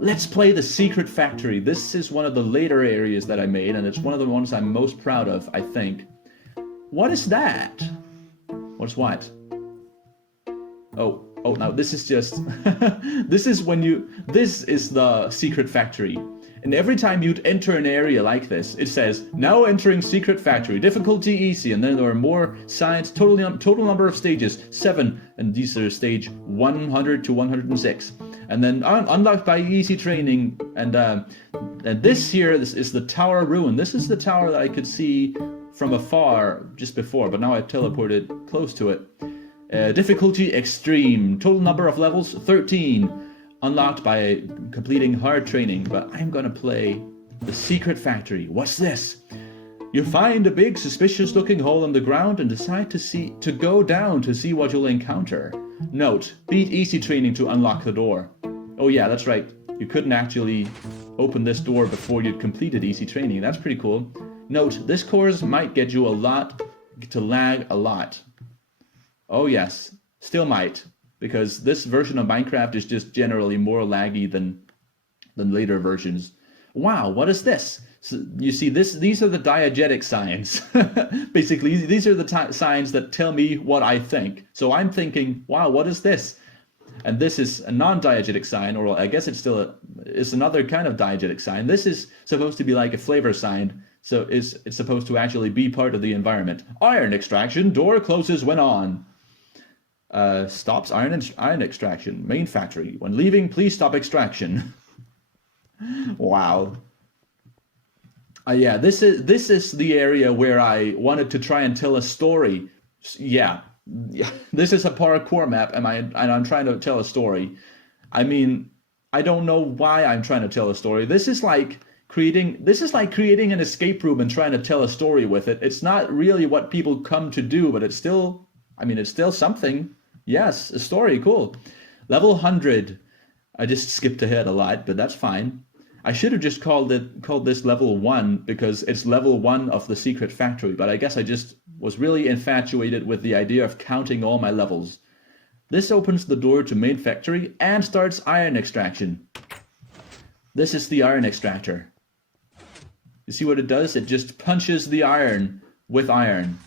Let's play the secret factory. This is one of the later areas that I made, and it's one of the ones I'm most proud of, I think. What is that? What's what? Oh, now this is just... this is when you... This is the secret factory. And every time you'd enter an area like this, it says, now entering secret factory, difficulty easy, and then there are more signs, total number of stages, 7, and these are stage 100 to 106. And then unlocked by easy training, and this here, this is the Tower Ruin. This is the tower that I could see from afar just before, but now I've teleported close to it. Difficulty extreme, total number of levels, 13. Unlocked by completing hard training, but I'm gonna play the secret factory. What's this? You find a big suspicious looking hole in the ground and decide to go down to see what you'll encounter. Note, beat easy training to unlock the door. Oh yeah, that's right. You couldn't actually open this door before you'd completed easy training. That's pretty cool. Note, this course might get you to lag a lot. Oh yes, still might. Because this version of Minecraft is just generally more laggy than later versions. Wow, what is this? So you see, these are the diegetic signs. Basically, these are the signs that tell me what I think. So I'm thinking, wow, what is this? And this is a non-diegetic sign, or I guess it's another kind of diegetic sign. This is supposed to be like a flavor sign, so it's supposed to actually be part of the environment. Iron extraction, door closes when on. Stops iron extraction. Main factory. When leaving, please stop extraction. Wow. Yeah, this is the area where I wanted to try and tell a story. Yeah, this is a parkour map, and I'm trying to tell a story. I mean, I don't know why I'm trying to tell a story. This is like creating an escape room and trying to tell a story with it. It's not really what people come to do, but it's still something. Yes, a story, cool. Level 100. I just skipped ahead a lot, but that's fine. I should have just called this level 1 because it's level 1 of the secret factory, but I guess I just was really infatuated with the idea of counting all my levels. This opens the door to main factory and starts iron extraction. This is the iron extractor. You see what it does? It just punches the iron with iron.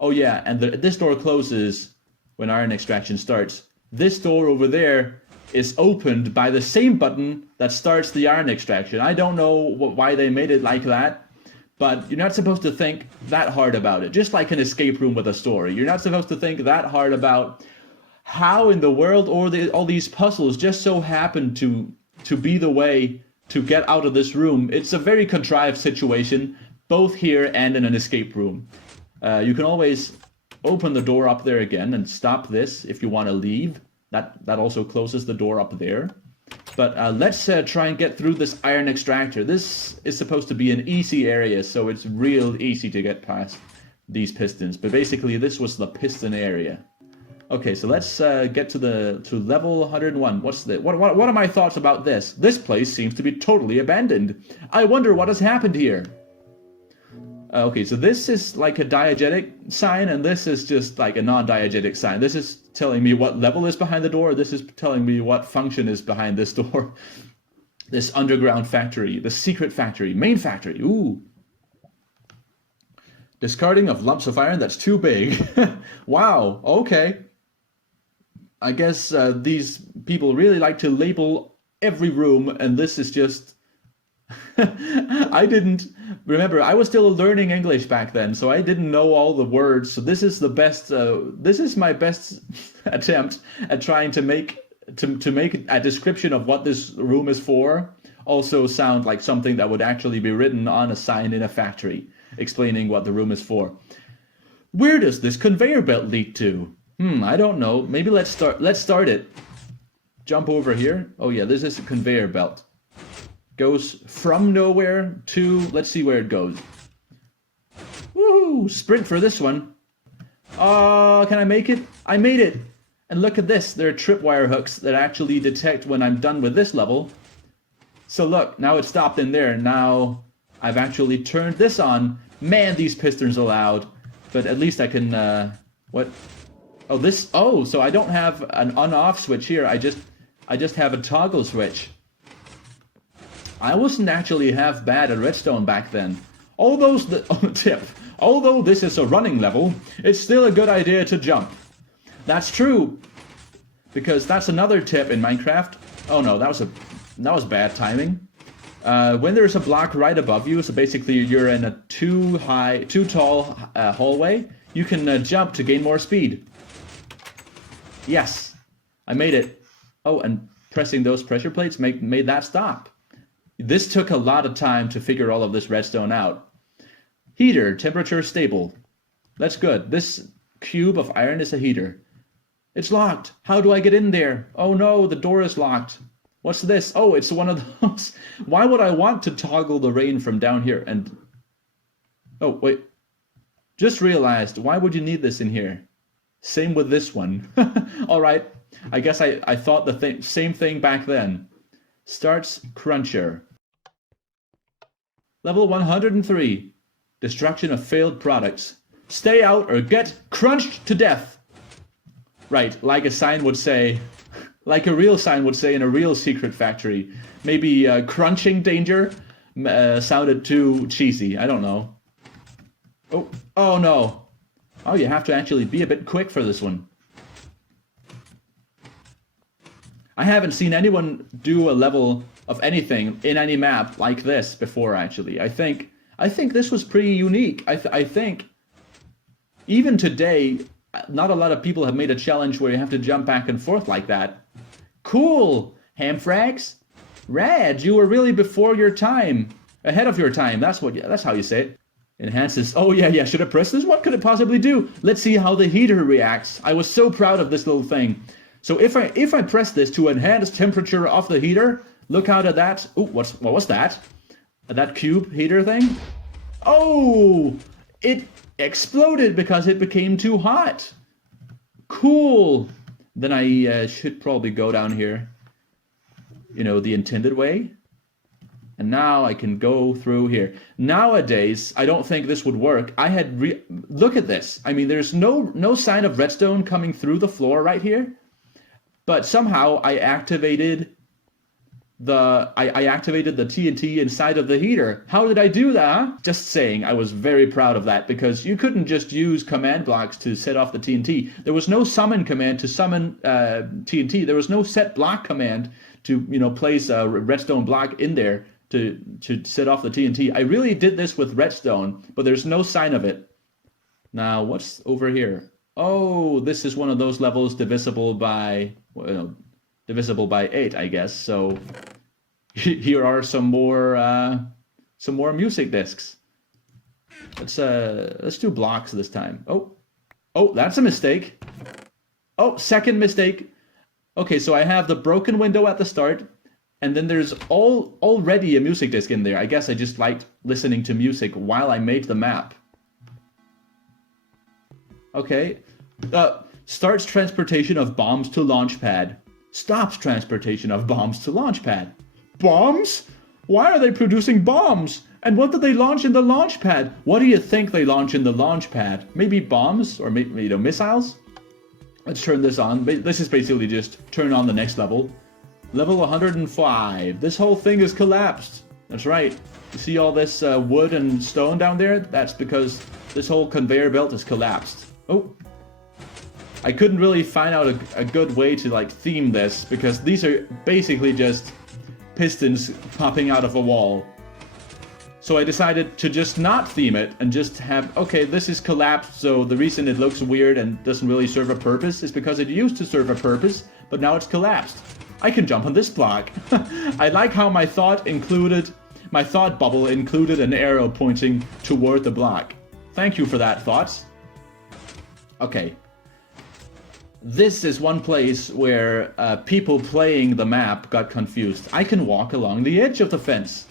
Oh yeah, and this door closes when iron extraction starts. This door over there is opened by the same button that starts the iron extraction. I don't know why they made it like that, but you're not supposed to think that hard about it. Just like an escape room with a story. You're not supposed to think that hard about how in the world all these puzzles just so happen to be the way to get out of this room. It's a very contrived situation, both here and in an escape room. You can always open the door up there again and stop this if you want to leave. That also closes the door up there. But let's try and get through this iron extractor. This is supposed to be an easy area, so it's real easy to get past these pistons. But basically, this was the piston area. Okay, so let's get to level 101. What are my thoughts about this? This place seems to be totally abandoned. I wonder what has happened here. Okay, so this is like a diegetic sign, and this is just like a non-diegetic sign. This is telling me what level is behind the door. This is telling me what function is behind this door. This underground factory, the secret factory, main factory. Ooh. Discarding of lumps of iron that's too big. Wow, okay. I guess these people really like to label every room, and this is just... I didn't remember. I was still learning English back then, so I didn't know all the words. So this is the best. This is my best attempt at trying to make a description of what this room is for also sound like something that would actually be written on a sign in a factory, explaining what the room is for. Where does this conveyor belt lead to? I don't know. Maybe let's start it. Jump over here. Oh yeah, this is a conveyor belt. Goes from nowhere to, let's see where it goes. Woohoo! Sprint for this one. Can I make it? I made it! And look at this, there are tripwire hooks that actually detect when I'm done with this level. So look, now it stopped in there. Now I've actually turned this on. Man, these pistons are loud. But at least I can, what? Oh, so I don't have an on-off switch here. I just have a toggle switch. I wasn't actually half bad at redstone back then. Although this is a running level, it's still a good idea to jump. That's true, because that's another tip in Minecraft. Oh no, that was bad timing. When there's a block right above you, so basically you're in a too tall hallway, you can jump to gain more speed. Yes, I made it. Oh, and pressing those pressure plates made that stop. This took a lot of time to figure all of this redstone out. Heater, temperature stable. That's good. This cube of iron is a heater. It's locked. How do I get in there? Oh no, the door is locked. What's this? Oh, it's one of those. Why would I want to toggle the rain from down here? And oh, wait. Just realized, why would you need this in here? Same with this one. All right. I guess I thought the same thing back then. Starts cruncher. Level 103. Destruction of failed products. Stay out or get crunched to death. Right, like a sign would say, like a real sign would say in a real secret factory. Maybe crunching danger sounded too cheesy. I don't know. Oh no. Oh, you have to actually be a bit quick for this one. I haven't seen anyone do a level of anything in any map like this before, actually. I think this was pretty unique. I think even today, not a lot of people have made a challenge where you have to jump back and forth like that. Cool, Hamfrags. Rad, you were really before your time. Ahead of your time, that's how you say it. Enhances. Oh yeah, should I press this? What could it possibly do? Let's see how the heater reacts. I was so proud of this little thing. So if I press this to enhance temperature of the heater, look out at that. Ooh, what was that? That cube heater thing? Oh, it exploded because it became too hot. Cool. Then I should probably go down here, you know, the intended way. And now I can go through here. Nowadays, I don't think this would work. Look at this. I mean, there's no sign of redstone coming through the floor right here. But somehow I activated the TNT inside of the heater. How did I do that? Just saying, I was very proud of that, because you couldn't just use command blocks to set off the TNT. There was no summon command to summon TNT. There was no set block command to, you know, place a redstone block in there to set off the TNT. I really did this with redstone, but there's no sign of it. Now, what's over here? Oh, this is one of those levels divisible by, well, divisible by 8, I guess. So here are some more music discs. Let's do blocks this time. Oh, that's a mistake. Oh, second mistake. Okay, so I have the broken window at the start, and then there's already a music disc in there. I guess I just liked listening to music while I made the map. Okay. Starts transportation of bombs to launch pad. Stops transportation of bombs to launch pad. Bombs? Why are they producing bombs? And what do they launch in the launch pad? What do you think they launch in the launch pad? Maybe bombs or maybe, you know, missiles? Let's turn this on. This is basically just turn on the next level. Level 105. This whole thing is collapsed. That's right. You see all this wood and stone down there? That's because this whole conveyor belt is collapsed. Oh. I couldn't really find out a good way to like theme this, because these are basically just pistons popping out of a wall. So I decided to just not theme it and just have, okay, this is collapsed, so the reason it looks weird and doesn't really serve a purpose is because it used to serve a purpose, but now it's collapsed. I can jump on this block. I like how my thought bubble included an arrow pointing toward the block. Thank you for that, thoughts. Okay. This is one place where people playing the map got confused. I can walk along the edge of the fence.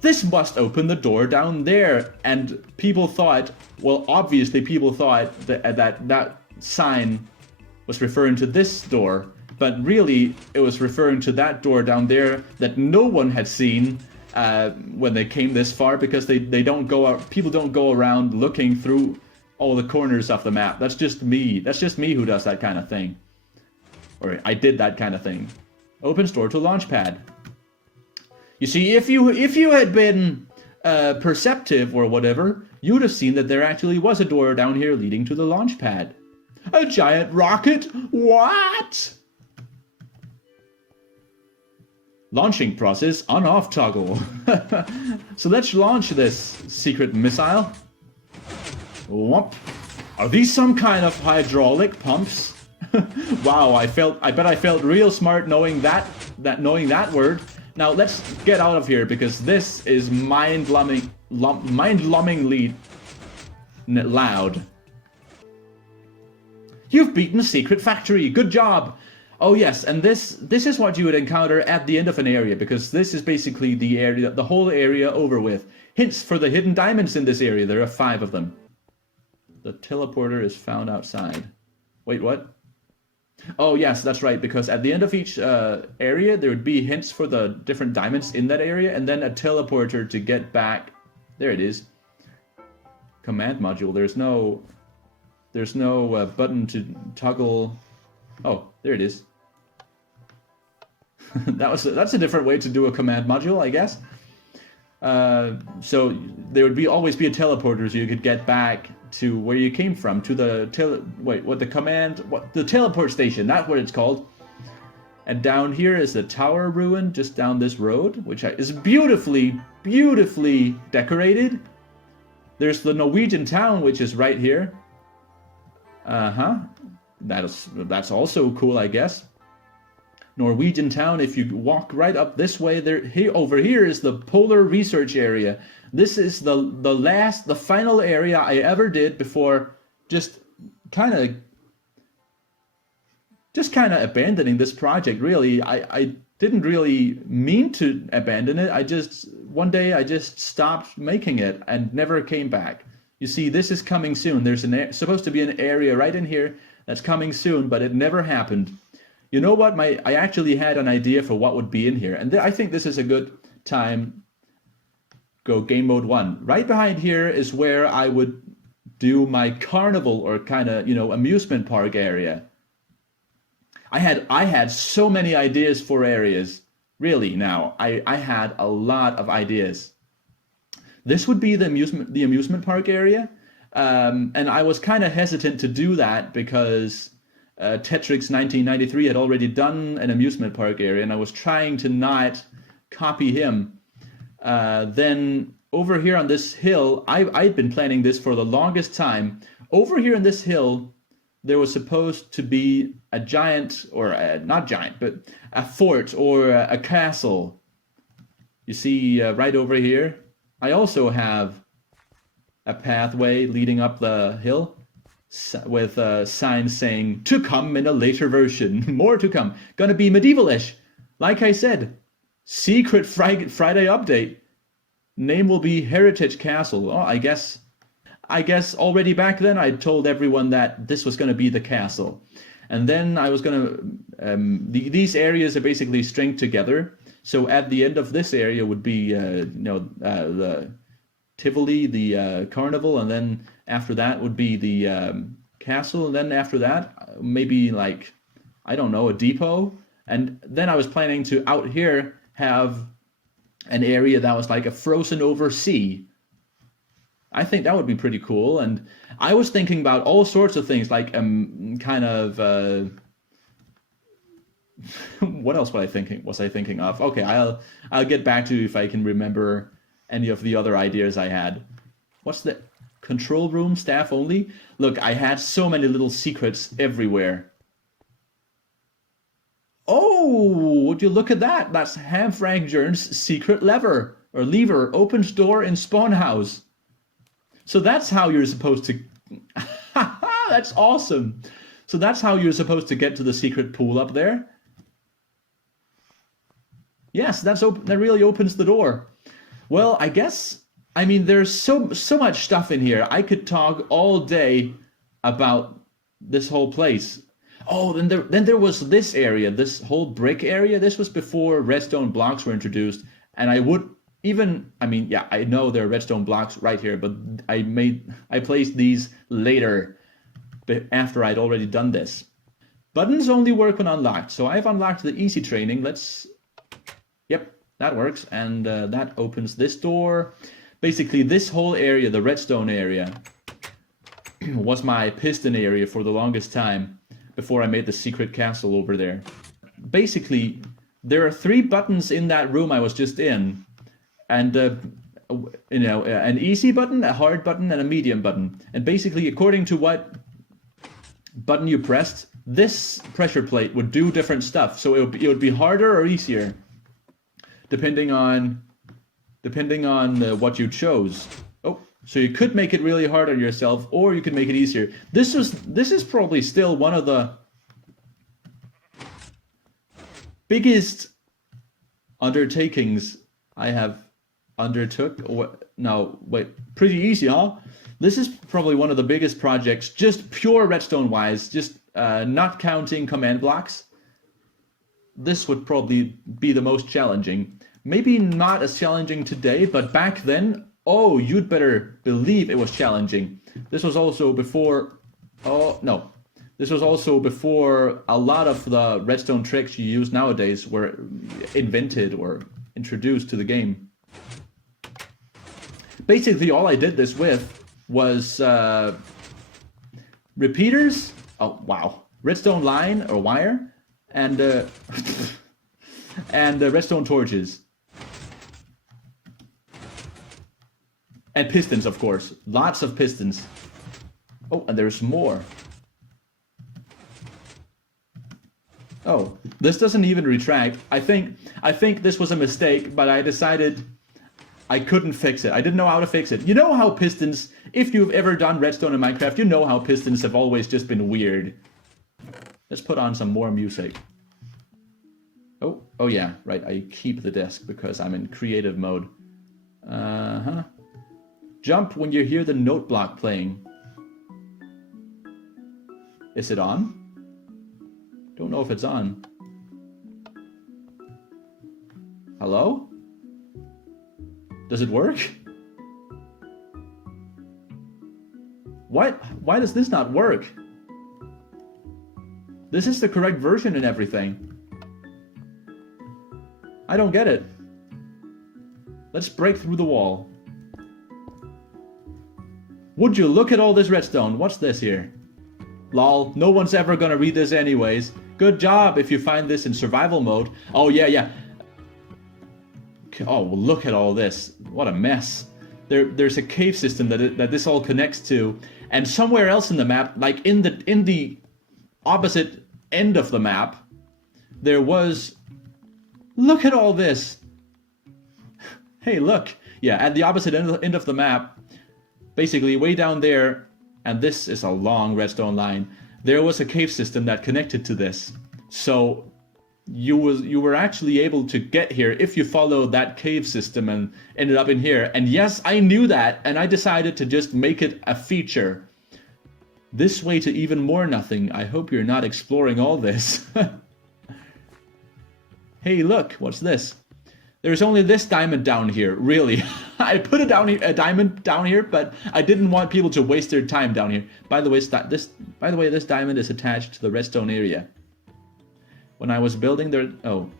This must open the door down there. And people thought, well, obviously people thought that sign was referring to this door. But really, it was referring to that door down there that no one had seen when they came this far, because people don't go around looking through all the corners of the map. That's just me. That's just me who does that kind of thing. Or I did that kind of thing. Opens door to launch pad. You see, if you had been perceptive or whatever, you'd have seen that there actually was a door down here leading to the launch pad. A giant rocket? What? Launching process on-off toggle. So let's launch this secret missile. Whoop. Are these some kind of hydraulic pumps? Wow, I bet I felt real smart knowing that word. Now let's get out of here because this is mind-numbingly loud. You've beaten the secret factory. Good job. Oh yes, and this is what you would encounter at the end of an area, because this is basically the whole area over with. Hints for the hidden diamonds in this area. There are 5 of them. The teleporter is found outside. Wait, what? Oh yes, that's right, because at the end of each area there would be hints for the different diamonds in that area, and then a teleporter to get back. There it is. Command module. There's no button to toggle. Oh, there it is. That's a different way to do a command module, I guess. So there would always be a teleporter, so you could get back to where you came from, to the the teleport station. That's what it's called. And down here is the tower ruin, just down this road, which is beautifully decorated. There's the Norwegian town, which is right here. That's also cool, I guess. Norwegian town. If you walk right up this way, over here is the polar research area. This is the final area I ever did before just kind of abandoning this project. Really, I didn't really mean to abandon it. One day I just stopped making it and never came back. You see, this is coming soon. There's supposed to be an area right in here that's coming soon, but it never happened. You know what? I actually had an idea for what would be in here, and I think this is a good time. Go game mode 1. Right behind here is where I would do my carnival or kind of, amusement park area. I had so many ideas for areas. Really, now I had a lot of ideas. This would be the amusement park area, and I was kind of hesitant to do that because Tetrix 1993 had already done an amusement park area, and I was trying to not copy him. Then over here on this hill, I'd been planning this for the longest time. Over here on this hill, there was supposed to be a giant, or not giant, but a fort or a castle. You see right over here, I also have a pathway leading up the hill with signs saying, to come in a later version. More to come. Gonna be medieval-ish. Like I said, secret Friday update. Name will be Heritage Castle. Oh, I guess already back then I told everyone that this was gonna be the castle. And then I was gonna, these areas are basically stringed together. So at the end of this area would be, the Tivoli, the carnival, and then after that would be the castle, and then after that maybe like, I don't know, a depot. And then I was planning to out here have an area that was like a frozen over sea. I think that would be pretty cool. And I was thinking about all sorts of things, like kind of what else was I thinking of? Okay, I'll get back to you if I can remember any of the other ideas I had. What's the control room, staff only? Look, I had so many little secrets everywhere. Oh, would you look at that? That's Hamfrags' secret lever, opens door in spawn house. So that's how you're supposed to... That's awesome. So that's how you're supposed to get to the secret pool up there. Yes, that really opens the door. Well, I guess, I mean, there's so much stuff in here. I could talk all day about this whole place. Oh, then there was this area, this whole brick area. This was before redstone blocks were introduced, and I know there are redstone blocks right here, but I placed these later, after I'd already done this. Buttons only work when unlocked. So I've unlocked the easy training. Let's... Yep, that works. And that opens this door. Basically, this whole area, the redstone area, was my piston area for the longest time before I made the secret castle over there. Basically, there are 3 buttons in that room I was just in. And, you know, an easy button, a hard button, and a medium button. And basically, according to what button you pressed, this pressure plate would do different stuff. So it would be harder or easier, depending on what you chose. Oh, so you could make it really hard on yourself, or you could make it easier. This is probably still one of the biggest undertakings I have undertook. No, wait, pretty easy, huh? This is probably one of the biggest projects, just pure redstone wise, just not counting command blocks. This would probably be the most challenging. Maybe not as challenging today, but back then, oh, you'd better believe it was challenging. This was also before, oh, no. This was also before a lot of the redstone tricks you use nowadays were invented or introduced to the game. Basically, all I did this with was repeaters, oh wow, redstone line or wire, and and redstone torches. And pistons, of course. Lots of pistons. Oh, and there's more. Oh, this doesn't even retract. I think this was a mistake, but I decided I couldn't fix it. I didn't know how to fix it. You know how pistons, if you've ever done redstone in Minecraft, you know how pistons have always just been weird. Let's put on some more music. Oh yeah, right, I keep the desk because I'm in creative mode. Jump when you hear the note block playing. Is it on? Don't know if it's on. Hello? Does it work? What? Why does this not work? This is the correct version and everything. I don't get it. Let's break through the wall. Would you look at all this redstone? What's this here? Lol, no one's ever gonna read this anyways. Good job if you find this in survival mode. Oh yeah. Oh, look at all this. What a mess. There's a cave system that this all connects to, and somewhere else in the map, like in the opposite end of the map, there was... Look at all this. Hey, look. Yeah, at the opposite end of the map, basically way down there, and this is a long redstone line, there was a cave system that connected to this. So you were actually able to get here if you followed that cave system and ended up in here. And yes, I knew that, and I decided to just make it a feature. This way to even more nothing. I hope you're not exploring all this. Hey, look, what's this? There's only this diamond down here, really. I put a diamond down here, but I didn't want people to waste their time down here. By the way, this diamond is attached to the redstone area. When I was building there,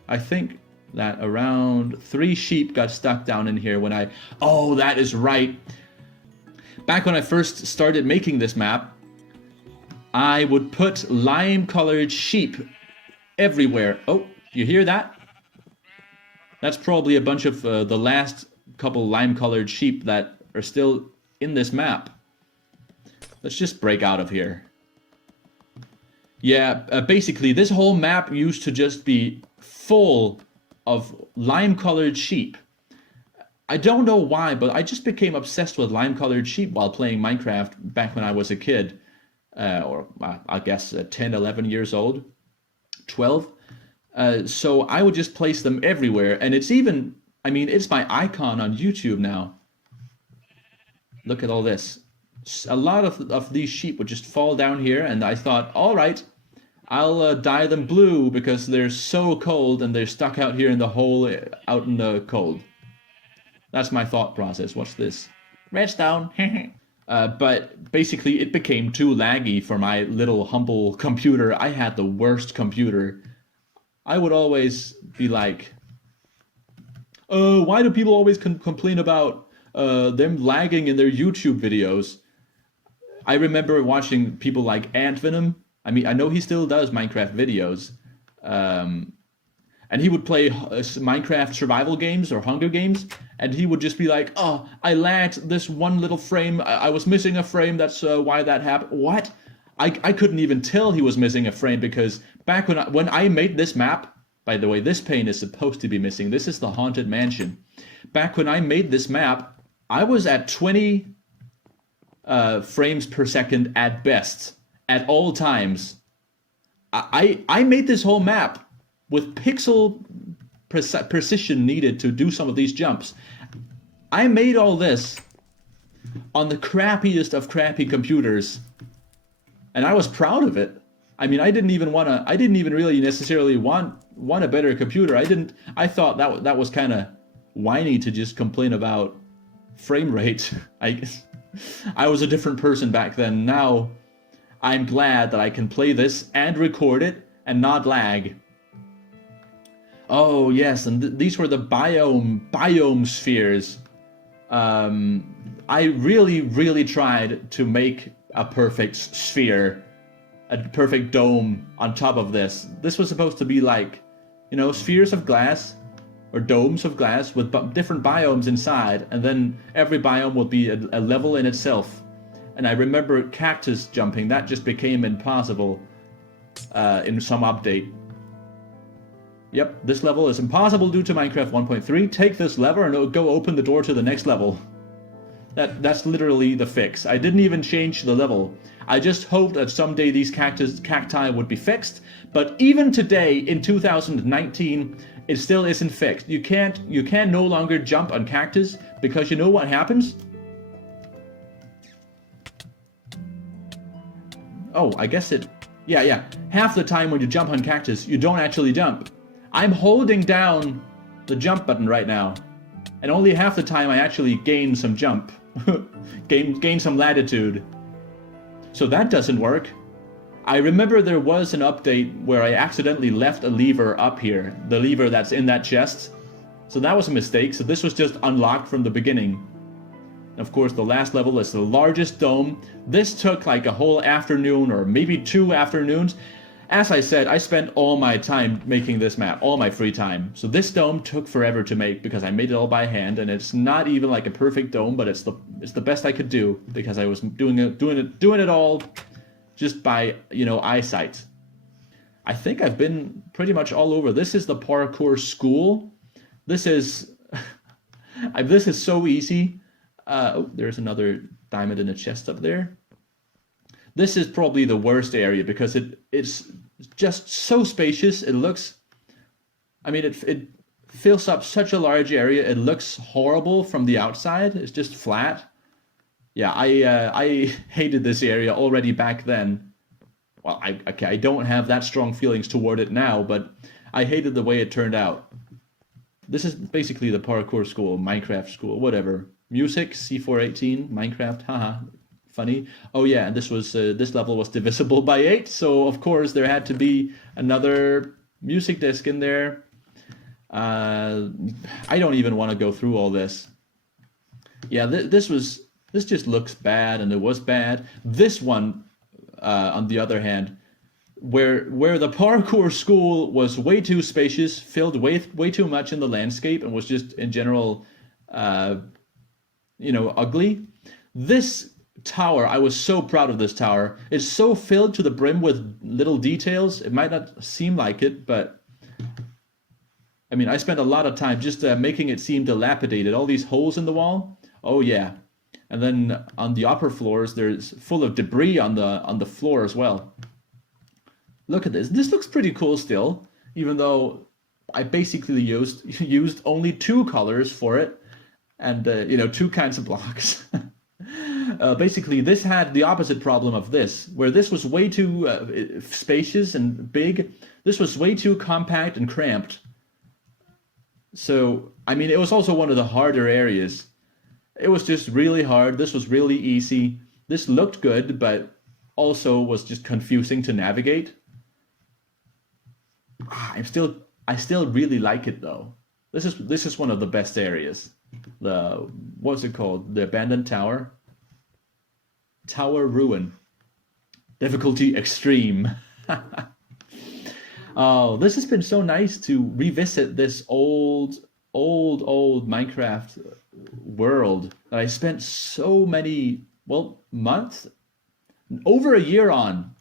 I think that around 3 sheep got stuck down in here when oh, that is right. Back when I first started making this map, I would put lime-colored sheep everywhere. Oh, you hear that? That's probably a bunch of the last couple lime-colored sheep that are still in this map. Let's just break out of here. Yeah, basically this whole map used to just be full of lime-colored sheep. I don't know why, but I just became obsessed with lime-colored sheep while playing Minecraft back when I was a kid. Or I guess 10, 11 years old. 12. So I would just place them everywhere, and it's even, I mean, it's my icon on YouTube now. Look at all this. A lot of these sheep would just fall down here, and I thought, all right, I'll dye them blue because they're so cold and they're stuck out here in the hole out in the cold. That's my thought process. What's this? Redstone. But basically, it became too laggy for my little humble computer. I had the worst computer. I would always be like, why do people always complain about them lagging in their YouTube videos? I remember watching people like Ant Venom. I mean, I know he still does Minecraft videos. Um, and he would play Minecraft survival games or Hunger Games, and he would just be like, "Oh, I lagged this one little frame. I was missing a frame. That's why that happened." What? I couldn't even tell he was missing a frame because back when I made this map, by the way, this pane is supposed to be missing. This is the Haunted Mansion. Back when I made this map, I was at 20 frames per second at best at all times. I made this whole map with pixel precision needed to do some of these jumps. I made all this on the crappiest of crappy computers, and I was proud of it. I mean, I didn't even really necessarily want a better computer. I thought that was kind of whiny to just complain about frame rate. I was a different person back then. Now I'm glad that I can play this and record it and not lag. Oh yes, and these were the biome spheres. I really tried to make a perfect sphere, a perfect dome on top of this. This was supposed to be like, spheres of glass or domes of glass with different biomes inside, and then every biome would be a level in itself. And I remember cactus jumping, that just became impossible in some update. Yep, this level is impossible due to Minecraft 1.3. Take this lever and it'll go open the door to the next level. That's literally the fix. I didn't even change the level. I just hoped that someday these cacti would be fixed, but even today in 2019, it still isn't fixed. You can no longer jump on cactus because you know what happens? Oh, I guess yeah. Half the time when you jump on cactus, you don't actually jump. I'm holding down the jump button right now, and only half the time I actually gain some jump. gain some latitude. So that doesn't work. I remember there was an update where I accidentally left a lever up here, the lever that's in that chest. So that was a mistake, so this was just unlocked from the beginning. Of course, the last level is the largest dome. This took like a whole afternoon or maybe 2 afternoons. As I said, I spent all my time making this map, all my free time. So this dome took forever to make because I made it all by hand, and it's not even like a perfect dome, but it's the best I could do because I was doing it all just by, eyesight. I think I've been pretty much all over. This is the parkour school. This is this is so easy. Oh, there's another diamond in the chest up there. This is probably the worst area because it's just so spacious. It looks, it fills up such a large area. It looks horrible from the outside. It's just flat. Yeah, I hated this area already back then. Well, I don't have that strong feelings toward it now, but I hated the way it turned out. This is basically the parkour school, Minecraft school, whatever. Music, C418, Minecraft, haha. Funny. Oh yeah, and this level was divisible by 8, so of course there had to be another music disc in there. I don't even want to go through all this. Yeah, this just looks bad, and it was bad. This one, on the other hand, where the parkour school was way too spacious, filled way too much in the landscape, and was just in general, ugly. This tower, I was so proud of this tower. It's so filled to the brim with little details. It might not seem like it, but I spent a lot of time just making it seem dilapidated. All these holes in the wall. Oh yeah, and then on the upper floors, there's full of debris on the floor as well. Look at this. This looks pretty cool still, even though I basically used only 2 colors for it, and 2 kinds of blocks. Basically, this had the opposite problem of this, where this was way too spacious and big. This was way too compact and cramped. So, it was also one of the harder areas. it was just really hard. This was really easy. This looked good, but also was just confusing to navigate. I still really like it though. This is one of the best areas. What's it called? The abandoned tower. Tower ruin. Difficulty extreme. Oh, this has been so nice to revisit this old Minecraft world that I spent so many, well, months, over a year on.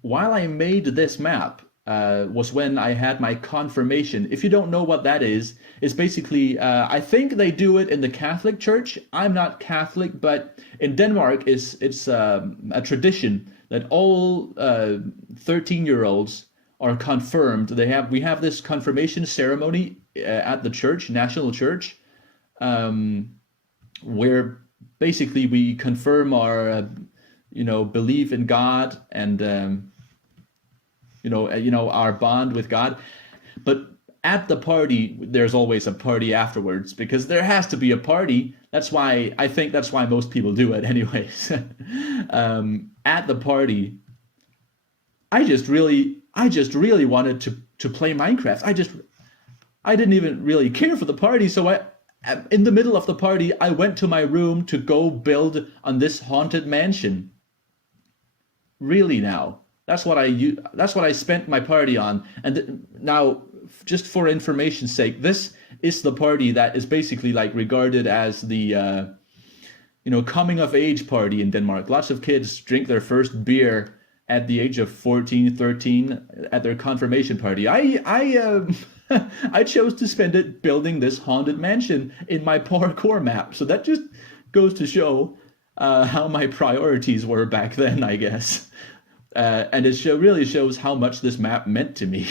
While I made this map, was when I had my confirmation. If you don't know what that is, it's basically, I think they do it in the Catholic Church. I'm not Catholic, but in Denmark, it's a tradition that all 13-year-olds are confirmed. We have this confirmation ceremony at the church, national church, where basically we confirm our, belief in God and our bond with God. But at the party, there's always a party afterwards because there has to be a party. I think that's why most people do it anyways. At the party, I just really wanted to play Minecraft. I didn't even really care for the party. So in the middle of the party, I went to my room to go build on this haunted mansion. Really now. That's what I spent my party on. And now, just for information's sake, this is the party that is basically like regarded as the coming of age party in Denmark. Lots of kids drink their first beer at the age of 14, 13 at their confirmation party. I chose to spend it building this haunted mansion in my parkour map. So that just goes to show how my priorities were back then, I guess. And it really shows how much this map meant to me.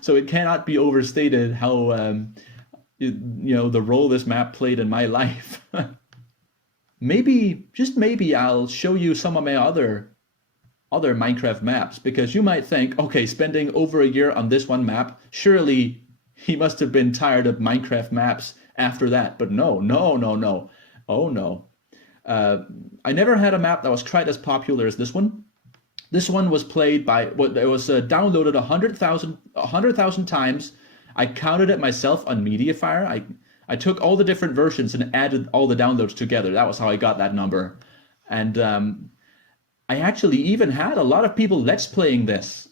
So it cannot be overstated how the role this map played in my life. Maybe I'll show you some of my other Minecraft maps, because you might think, okay, spending over a year on this one map, surely he must have been tired of Minecraft maps after that. But no. Oh no. I never had a map that was quite as popular as this one. This one was played by, it was downloaded 100,000 times. I counted it myself on Mediafire. I took all the different versions and added all the downloads together. That was how I got that number. And I actually even had a lot of people let's playing this.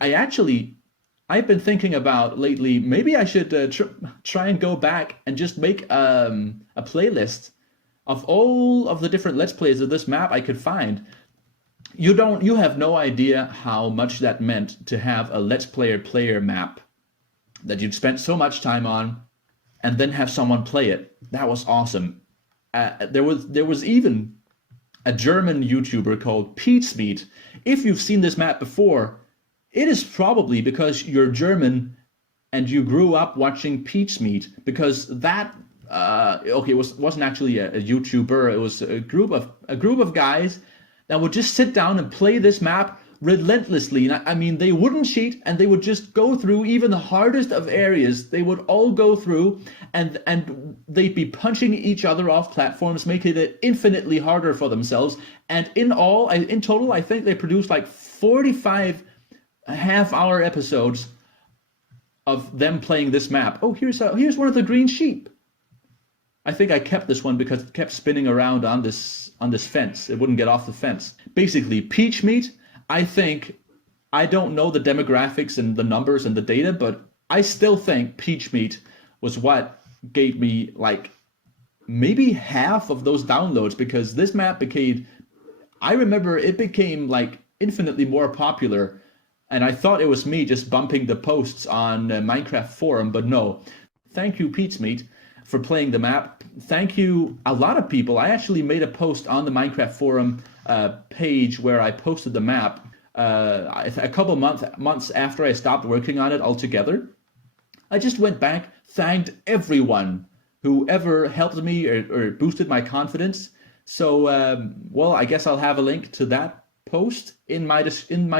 I've been thinking about lately, maybe I should try and go back and just make a playlist of all of the different let's plays of this map I could find. You have no idea how much that meant to have a let's player map that you'd spent so much time on and then have someone play it. That was awesome. There was even a German YouTuber called Pete. If you've seen this map before, it is probably because you're German and you grew up watching Pete, because that it wasn't actually a YouTuber. It was a group of guys that would just sit down and play this map relentlessly. And I mean, they wouldn't cheat, and they would just go through even the hardest of areas. They would all go through, and they'd be punching each other off platforms, making it infinitely harder for themselves. And in total, I think they produced like 45 half-hour episodes of them playing this map. Oh, here's one of the green sheep. I think I kept this one because it kept spinning around on this fence. It wouldn't get off the fence. Basically, Peach Meat, I don't know the demographics and the numbers and the data, but I still think Peach Meat was what gave me like maybe half of those downloads, because this map became like infinitely more popular, and I thought it was me just bumping the posts on Minecraftforum, but no. Thank you, Peach Meat, for playing the map. Thank you, a lot of people. I actually made a post on the Minecraftforum page where I posted the map a couple months after I stopped working on it altogether. I just went back, thanked everyone who ever helped me or boosted my confidence. So, well, I guess I'll have a link to that post in my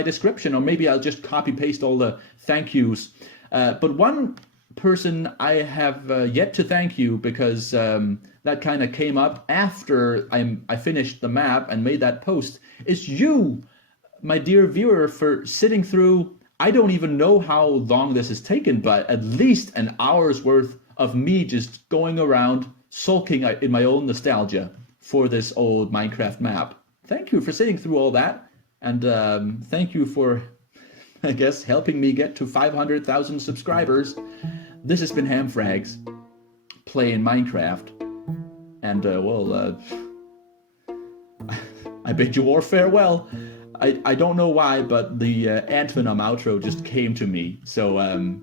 description, or maybe I'll just copy paste all the thank yous. But one person I have yet to thank you, because that kind of came up after I finished the map and made that post. It's you, my dear viewer, for sitting through, I don't even know how long this has taken, but at least an hour's worth of me just going around sulking in my own nostalgia for this old Minecraft map. Thank you for sitting through all that, and thank you for, I guess, helping me get to 500,000 subscribers. This has been Hamfrags, playing Minecraft, and I bid you all farewell. I don't know why, but the Antvenom outro just came to me. So,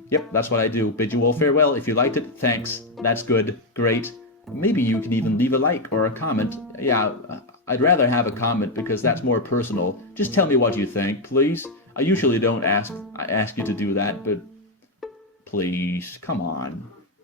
yep, that's what I do. Bid you all farewell. If you liked it, thanks. That's good. Great. Maybe you can even leave a like or a comment. Yeah, I'd rather have a comment because that's more personal. Just tell me what you think, please. I usually don't ask you to do that, but please, come on.